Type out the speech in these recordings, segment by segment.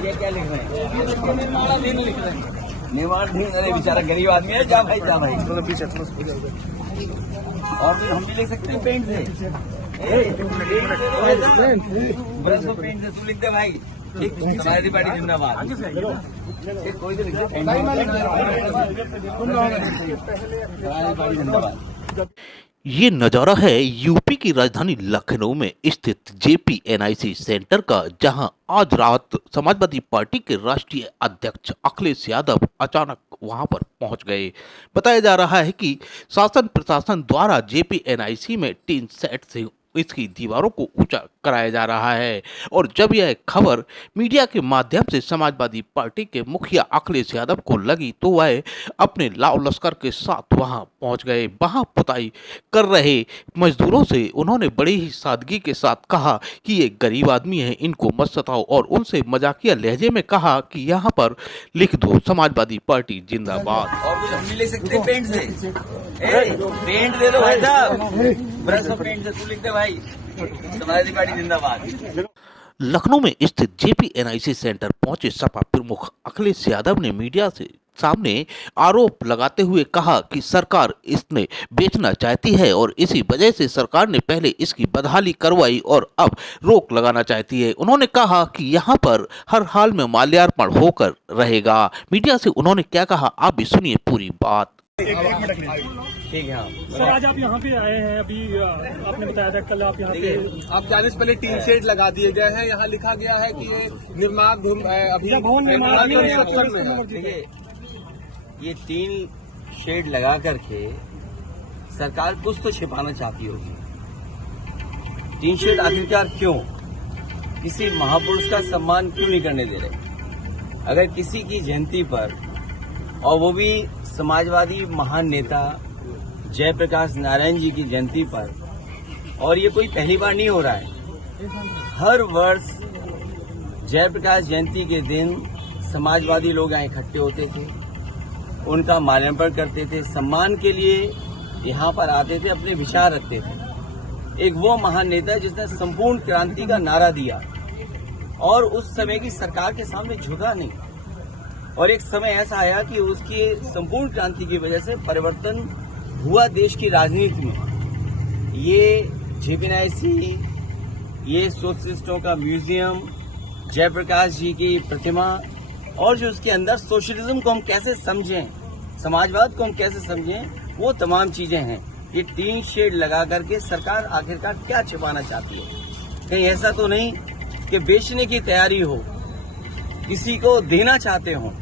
ये क्या लिख रहे हैं? निर्माणाधीन लिख रहे हैं। निर्माणाधीन, अरे बेचारा गरीब आदमी है। जा भाई, जा भाई। और फिर हम भी लिख सकते हैं पेंट से। ब्रश और पेंट से तू लिख दे भाई। ठीक, समाजवादी पार्टी जिंदाबाद। कोई तो लिख दे, समाजवादी पार्टी जिंदाबाद। ये नजारा है यूपी की राजधानी लखनऊ में स्थित जेपीएनआईसी सेंटर का, जहां आज रात समाजवादी पार्टी के राष्ट्रीय अध्यक्ष अखिलेश यादव अचानक वहां पर पहुंच गए। बताया जा रहा है कि शासन प्रशासन द्वारा जेपीएनआईसी में टीन सेट से इसकी दीवारों को ऊंचा कराया जा रहा है। और जब यह खबर मीडिया के माध्यम से समाजवादी पार्टी के मुखिया अखिलेश यादव को लगी तो वह अपने लाव लश्कर के साथ वहां पहुंच गए। वहां पुताई कर रहे मजदूरों से उन्होंने बड़ी ही सादगी के साथ कहा कि ये गरीब आदमी हैं, इनको मत सताओ, और उनसे मजाकिया लहजे में कहा कि यहाँ पर लिख दो समाजवादी पार्टी जिंदाबाद। और कुछ हम भी ले सकते हैं पेंट से। पेंट दे दो भाई साहब, ब्रश और पेंट से तू लिख दे भाई। समाजवादी पार्टी जिंदाबाद। लखनऊ में स्थित जेपीएनआईसी सेंटर पहुंचे सपा प्रमुख अखिलेश यादव ने मीडिया से सामने आरोप लगाते हुए कहा कि सरकार इसने बेचना चाहती है और इसी वजह से सरकार ने पहले इसकी बदहाली करवाई और अब रोक लगाना चाहती है। उन्होंने कहा कि यहाँ पर हर हाल में माल्यार्पण होकर रहेगा। मीडिया से उन्होंने क्या कहा, आप भी सुनिए पूरी बात। ठीक है। सर, आज आप यहाँ पे आए हैं, अभी आपने बताया था कल आप यहाँ पे। आप जाने से पहले टीन शेड लगा दिए गए हैं। यहाँ लिखा गया है कि ये निर्माण अभी देखिए, ये टीन शेड लगा करके सरकार कुछ तो छिपाना चाहती होगी। टीन शेड आखिरकार क्यों? किसी महापुरुष का सम्मान क्यों नहीं करने दे रहे? अगर किसी की जयंती पर, और वो भी समाजवादी महान नेता जयप्रकाश नारायण जी की जयंती पर, और ये कोई पहली बार नहीं हो रहा है। हर वर्ष जयप्रकाश जयंती के दिन समाजवादी लोग यहाँ इकट्ठे होते थे, उनका माल्यार्पण करते थे, सम्मान के लिए यहाँ पर आते थे, अपने विचार रखते थे। एक वो महान नेता जिसने संपूर्ण क्रांति का नारा दिया और उस समय की सरकार के सामने झुका नहीं। और एक समय ऐसा आया कि उसकी संपूर्ण क्रांति की वजह से परिवर्तन हुआ देश की राजनीति में। ये जेपीएनआईसी, ये सोशलिस्टों का म्यूजियम, जयप्रकाश जी की प्रतिमा, और जो उसके अंदर सोशलिज्म को हम कैसे समझें, समाजवाद को हम कैसे समझें, वो तमाम चीजें हैं। ये टीन शेड लगा करके सरकार आखिरकार क्या छिपाना चाहती है? कहीं ऐसा तो नहीं कि बेचने की तैयारी हो, किसी को देना चाहते हो?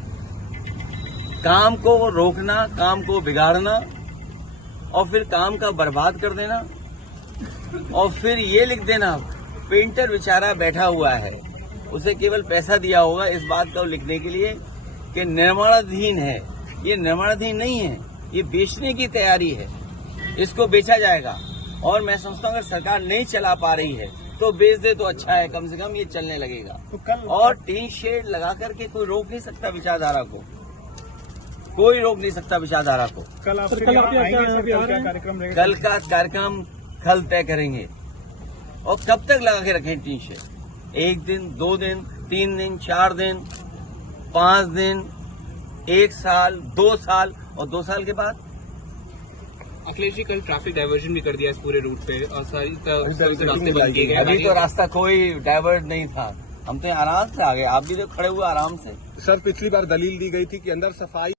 काम को रोकना, काम को बिगाड़ना, और फिर काम का बर्बाद कर देना, और फिर ये लिख देना पेंटर बेचारा बैठा हुआ है, उसे केवल पैसा दिया होगा इस बात को लिखने के लिए कि निर्माणाधीन है। ये निर्माणाधीन नहीं है, ये बेचने की तैयारी है। इसको बेचा जाएगा। और मैं समझता हूँ अगर सरकार नहीं चला पा रही है तो बेच दे तो अच्छा है, कम से कम ये चलने लगेगा। और टीन शेड लगा करके कोई रोक नहीं सकता विचारधारा को, कोई रोक नहीं सकता विचारधारा को। कल आप कार्यक्रम रहेगा? कल का कार्यक्रम कल तय करेंगे। और कब तक लगा के रखें टीन शेड? 1 दिन, 2 दिन, 3 दिन, 4 दिन, 5 दिन, 1 साल, 2 साल, और 2 साल के बाद? अखिलेश जी, कल ट्रैफिक डाइवर्जन भी कर दिया इस पूरे रूट पे और सारी रास्ते बंद किए गए। अभी तो रास्ता कोई डाइवर्ट नहीं था, हम तो आराम से आ गए। आप भी तो खड़े हुए आराम से। सर, पिछली बार दलील दी गई थी कि अंदर सफाई